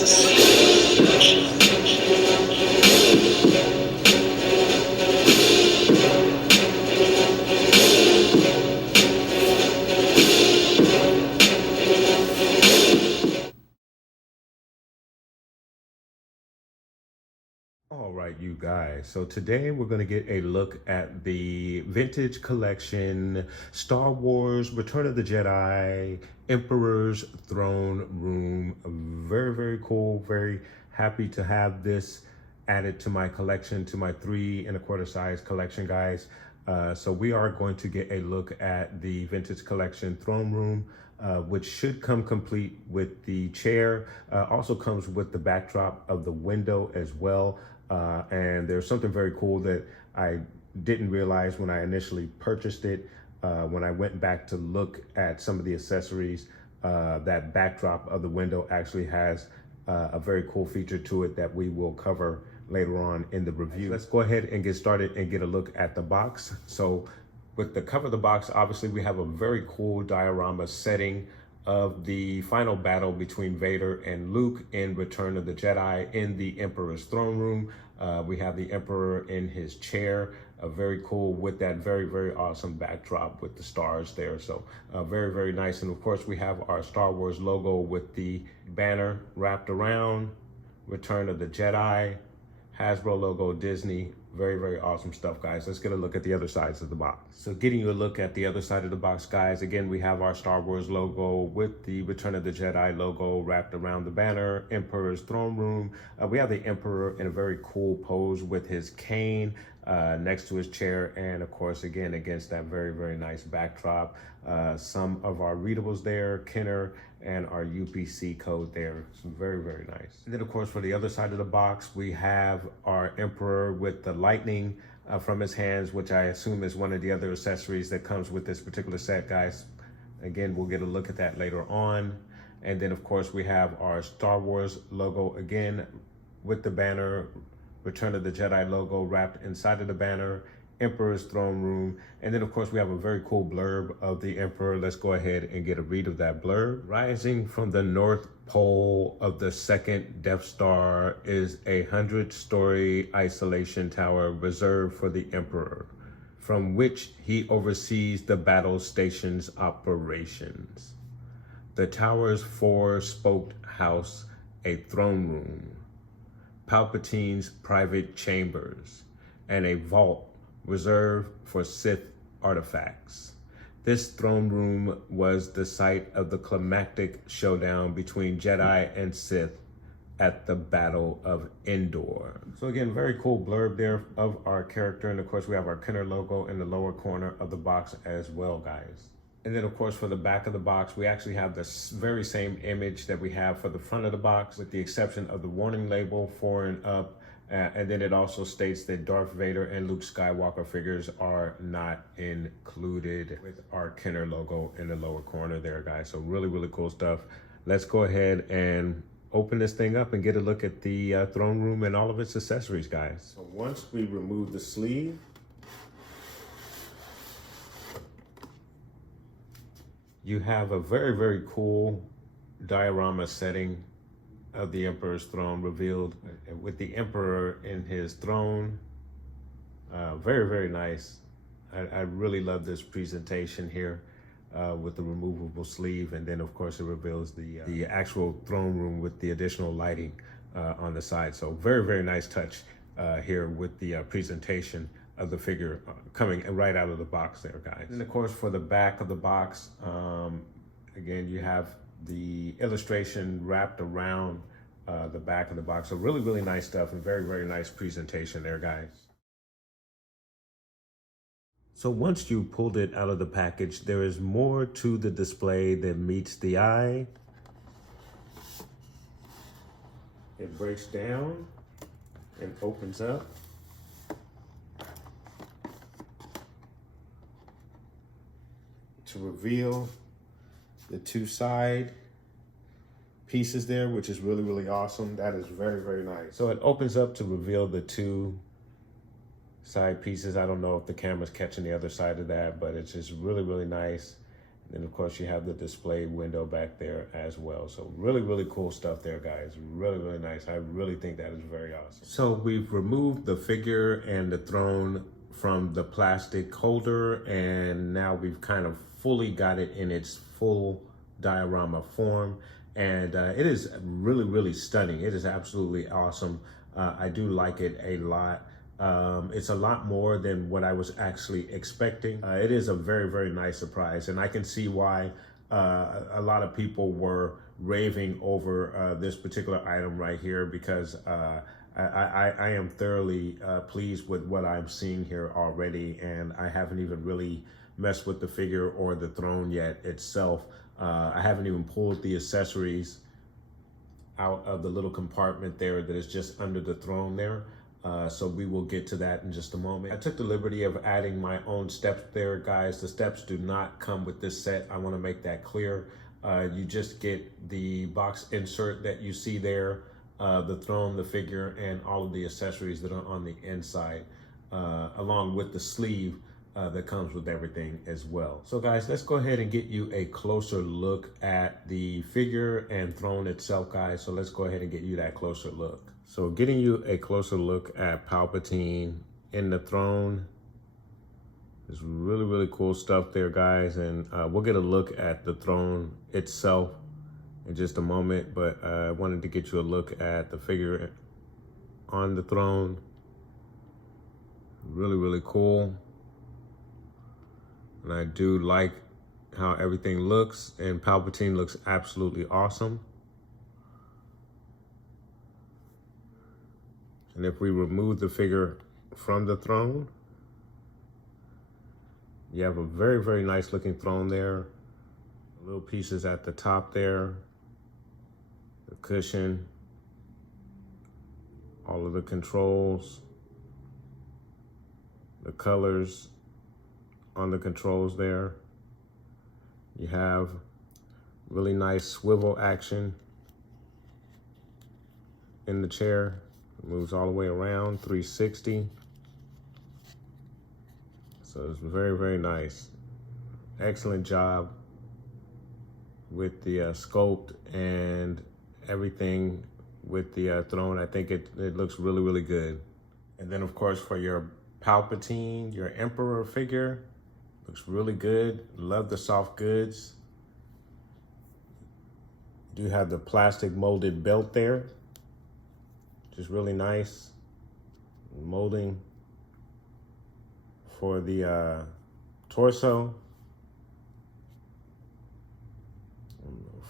All right, you guys. So today we're going to get a look at the vintage collection Star Wars Return of the Jedi Emperor's Throne Room. Very, very cool. Very happy to have this added to my collection, to my 3 1/4 size collection, guys. So we are going to get a look at the vintage collection throne room, which should come complete with the chair. Also comes with the backdrop of the window as well. And there's something very cool that I didn't realize when I initially purchased it. When I went back to look at some of the accessories, that backdrop of the window actually has a very cool feature to it that we will cover later on in the review. Let's go ahead and get started and get a look at the box. So with the cover of the box, obviously we have a very cool diorama setting of the final battle between Vader and Luke in Return of the Jedi in the Emperor's throne room. We have the Emperor in his chair, very cool with that very, very awesome backdrop with the stars there. So very, very nice. And of course we have our Star Wars logo with the banner wrapped around, Return of the Jedi, Hasbro logo, Disney. Very, very awesome stuff, guys. Let's get a look at the other sides of the box. So getting you a look at the other side of the box, guys, again, we have our Star Wars logo with the Return of the Jedi logo wrapped around the banner, Emperor's throne room. We have the Emperor in a very cool pose with his cane next to his chair. And of course, again, against that very, very nice backdrop. Some of our readables there, Kenner, and our UPC code there. Very, very nice. And then of course, for the other side of the box, we have our Emperor with the lightning from his hands, which I assume is one of the other accessories that comes with this particular set, guys. Again, we'll get a look at that later on. And then of course, we have our Star Wars logo again with the banner, Return of the Jedi logo wrapped inside of the banner, Emperor's throne room. And then of course we have a very cool blurb of the Emperor. Let's go ahead and get a read of that blurb. Rising from the North Pole of the second Death Star is a 100-story isolation tower reserved for the Emperor, from which he oversees the battle station's operations. The tower's 4-spoked house, a throne room, Palpatine's private chambers, and a vault reserved for Sith artifacts. This throne room was the site of the climactic showdown between Jedi and Sith at the Battle of Endor. So again, very cool blurb there of our character. And of course we have our Kenner logo in the lower corner of the box as well, guys. And then of course for the back of the box, we actually have the very same image that we have for the front of the box, with the exception of the warning label 4 and up. And then it also states that Darth Vader and Luke Skywalker figures are not included, with our Kenner logo in the lower corner there, guys. So really, really cool stuff. Let's go ahead and open this thing up and get a look at the throne room and all of its accessories, guys. So once we remove the sleeve, you have a very, very cool diorama setting of the Emperor's throne revealed with the Emperor in his throne. Very, very nice. I really love this presentation here with the removable sleeve. And then of course it reveals the actual throne room with the additional lighting on the side. So very, very nice touch here with the presentation of the figure coming right out of the box there, guys. And of course for the back of the box, again, you have the illustration wrapped around the back of the box. So really, really nice stuff and very, very nice presentation there, guys. So once you pulled it out of the package, there is more to the display than meets the eye. It breaks down and opens up. To reveal the 2 side pieces there, which is really, really awesome. That is very, very nice. So it opens up to reveal the 2 side pieces. I don't know if the camera's catching the other side of that, but it's just really, really nice. And of course you have the display window back there as well. So really, really cool stuff there, guys. Really, really nice. I really think that is very awesome. So we've removed the figure and the throne from the plastic holder, and now we've kind of fully got it in its full diorama form. And it is really, really stunning. It is absolutely awesome. I do like it a lot. It's a lot more than what I was actually expecting. It is a very, very nice surprise, and I can see why a lot of people were raving over this particular item right here, because I am thoroughly pleased with what I'm seeing here already, and I haven't even really messed with the figure or the throne yet itself. I haven't even pulled the accessories out of the little compartment there that is just under the throne there. So we will get to that in just a moment. I took the liberty of adding my own steps there, guys. The steps do not come with this set. I want to make that clear. You just get the box insert that you see there, the throne, the figure, and all of the accessories that are on the inside, along with the sleeve that comes with everything as well. So guys, let's go ahead and get you a closer look at the figure and throne itself, guys. So let's go ahead and get you that closer look. So getting you a closer look at Palpatine in the throne. There's really, really cool stuff there, guys. And we'll get a look at the throne itself in just a moment, but I wanted to get you a look at the figure on the throne. Really, really cool. And I do like how everything looks, and Palpatine looks absolutely awesome. And if we remove the figure from the throne, you have a very, very nice looking throne there. Little pieces at the top there, the cushion, all of the controls, the colors on the controls there. You have really nice swivel action in the chair. It moves all the way around 360. So it's very, very nice. Excellent job with the sculpt and everything with the throne. I think it looks really, really good. And then of course for your Palpatine, your Emperor figure, looks really good. Love the soft goods. You do have the plastic molded belt there, which is really nice. Molding for the torso.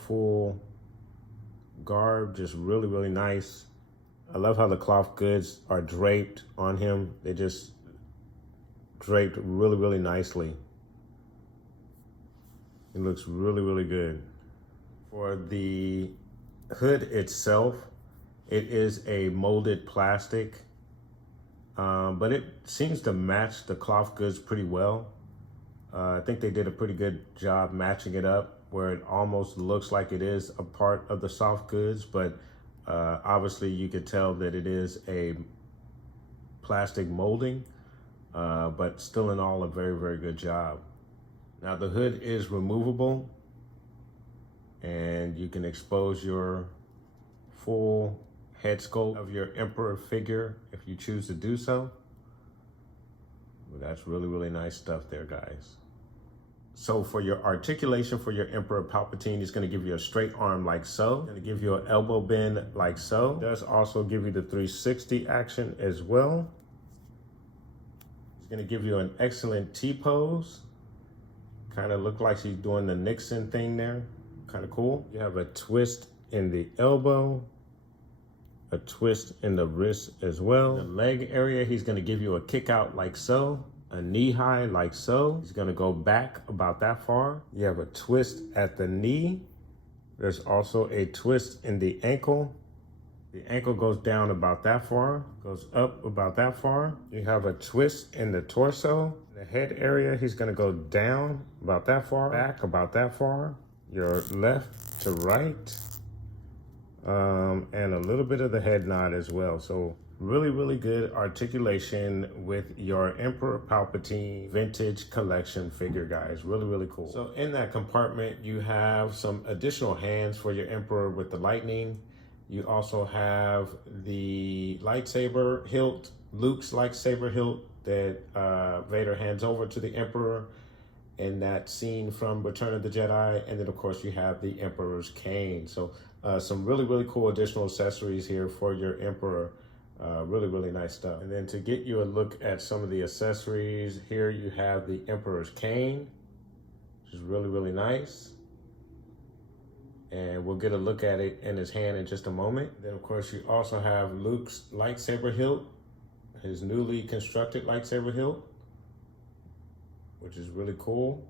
Full garb, just really, really nice. I love how the cloth goods are draped on him. They just draped really, really nicely. It looks really, really good. For the hood itself, it is a molded plastic, but it seems to match the cloth goods pretty well. I think they did a pretty good job matching it up where it almost looks like it is a part of the soft goods, but obviously you could tell that it is a plastic molding, but still in all a very, very good job. Now the hood is removable, and you can expose your full head sculpt of your Emperor figure if you choose to do so. But that's really, really nice stuff there, guys. So for your articulation for your Emperor Palpatine, he's going to give you a straight arm like so. Going to give you an elbow bend like so. It does also give you the 360 action as well. He's going to give you an excellent T-pose. Kind of look like she's doing the Nixon thing there. Kind of cool. You have a twist in the elbow, a twist in the wrist as well. The leg area, he's going to give you a kick out like so. A knee high like so. He's gonna go back about that far. You have a twist at the knee. There's also a twist in the ankle. The ankle goes down about that far, goes up about that far. You have a twist in the torso. The head area, he's gonna go down about that far, back about that far. Your left to right. and a little bit of the head nod as well. So really good articulation with your Emperor Palpatine vintage collection figure, guys. Really cool. So in that compartment, you have some additional hands for your Emperor with the lightning. You also have the lightsaber hilt, Luke's lightsaber hilt that Vader hands over to the Emperor in that scene from Return of the Jedi. And then of course you have the Emperor's cane. So some really cool additional accessories here for your Emperor. Really nice stuff. And then to get you a look at some of the accessories, here you have the Emperor's cane, which is really nice. And we'll get a look at it in his hand in just a moment. Then of course you also have Luke's lightsaber hilt, his newly constructed lightsaber hilt, which is really cool.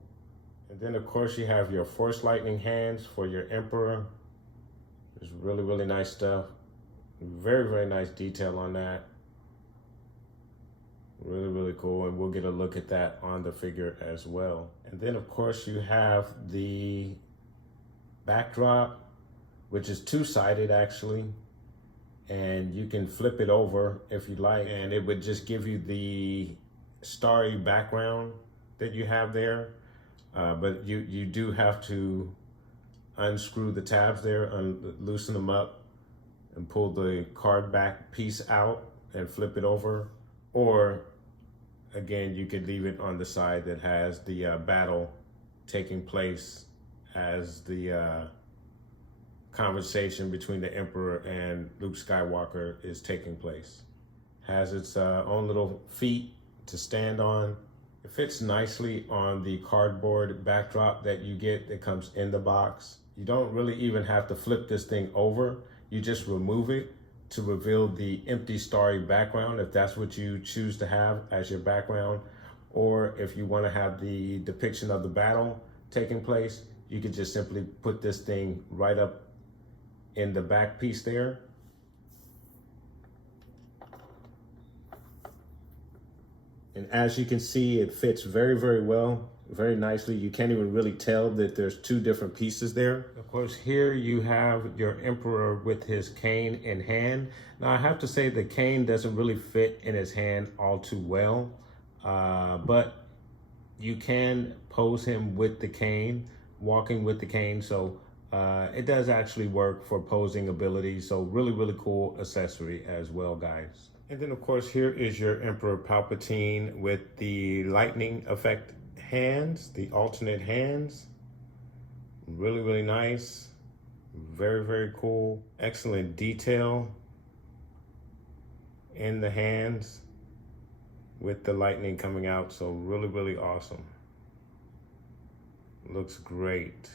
And then of course you have your Force lightning hands for your Emperor. It's really nice stuff. Very nice detail on that. Really cool, and we'll get a look at that on the figure as well. And then of course you have the backdrop, which is two-sided actually, and you can flip it over if you like, and it would just give you the starry background that you have there. But you do have to unscrew the tabs there, loosen them up, and pull the card back piece out and flip it over. Or again, you could leave it on the side that has the battle taking place as the conversation between the Emperor and Luke Skywalker is taking place. Has its own little feet to stand on. It fits nicely on the cardboard backdrop that you get that comes in the box. You don't really even have to flip this thing over. You just remove it to reveal the empty starry background if that's what you choose to have as your background. Or if you want to have the depiction of the battle taking place, you could just simply put this thing right up in the back piece there. And as you can see, it fits very well, very nicely. You can't even really tell that there's two different pieces there. Of course, here you have your Emperor with his cane in hand. Now, I have to say the cane doesn't really fit in his hand all too well, but you can pose him with the cane, walking with the cane. So it does actually work for posing ability. So really cool accessory as well, guys. And then of course, here is your Emperor Palpatine with the lightning effect hands, the alternate hands. Really nice. Very cool. Excellent detail in the hands with the lightning coming out. So really awesome. Looks great.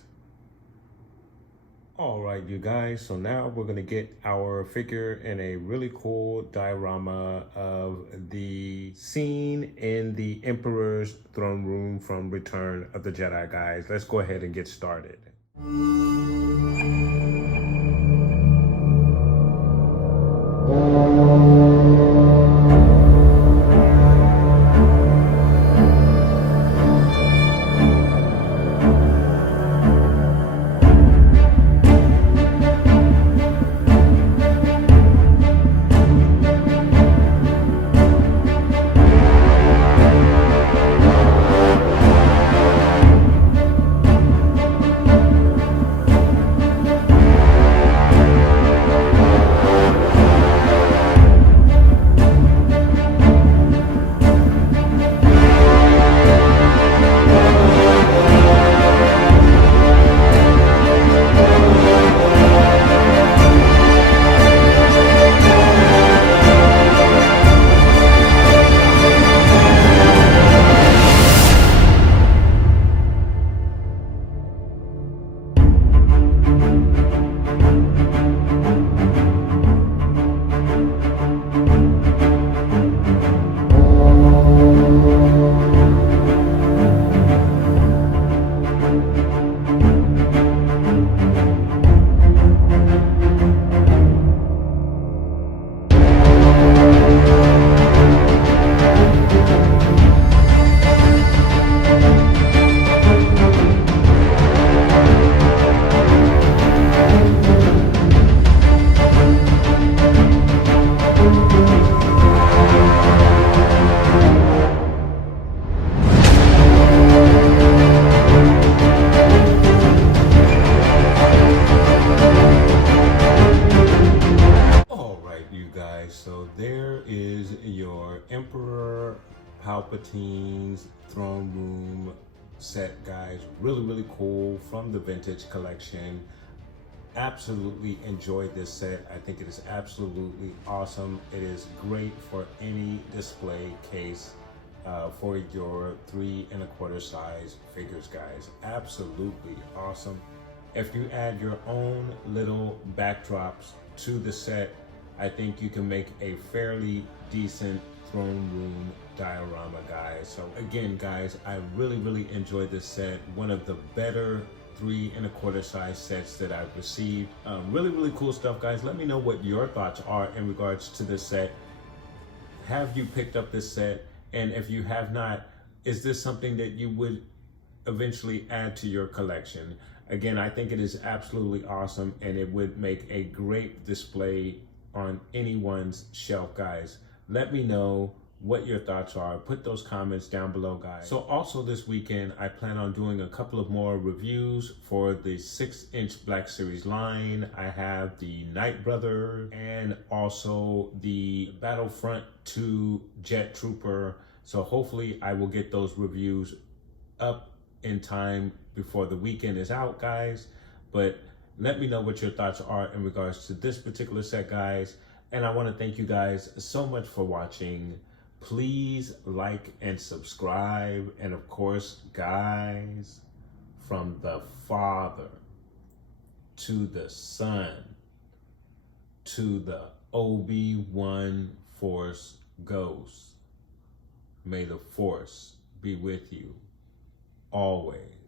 All right, you guys, so now we're gonna get our figure in a really cool diorama of the scene in the Emperor's throne room from Return of the Jedi, guys. Let's go ahead and get started. so there is your Emperor Palpatine's throne room set, guys. Really cool, from the vintage collection. Absolutely enjoyed this set. I think it is absolutely awesome. It is great for any display case for your 3 1/4 size figures, guys. Absolutely awesome. If you add your own little backdrops to the set, I think you can make a fairly decent throne room diorama, guys. So again, guys, I really enjoyed this set. One of the better 3 1/4 size sets that I've received. Really cool stuff, guys. Let me know what your thoughts are in regards to this set. Have you picked up this set? And if you have not, is this something that you would eventually add to your collection? Again, I think it is absolutely awesome, and it would make a great display on anyone's shelf, guys. Let me know what your thoughts are. Put those comments down below, guys. So also this weekend, I plan on doing a couple of more reviews for the 6-inch Black Series line. I have the Night Brother and also the Battlefront 2 Jet Trooper. So hopefully I will get those reviews up in time before the weekend is out, guys. But let me know what your thoughts are in regards to this particular set, guys. And I want to thank you guys so much for watching. Please like and subscribe. And of course, guys, from the Father to the Son to the Obi-Wan Force Ghost, may the Force be with you always.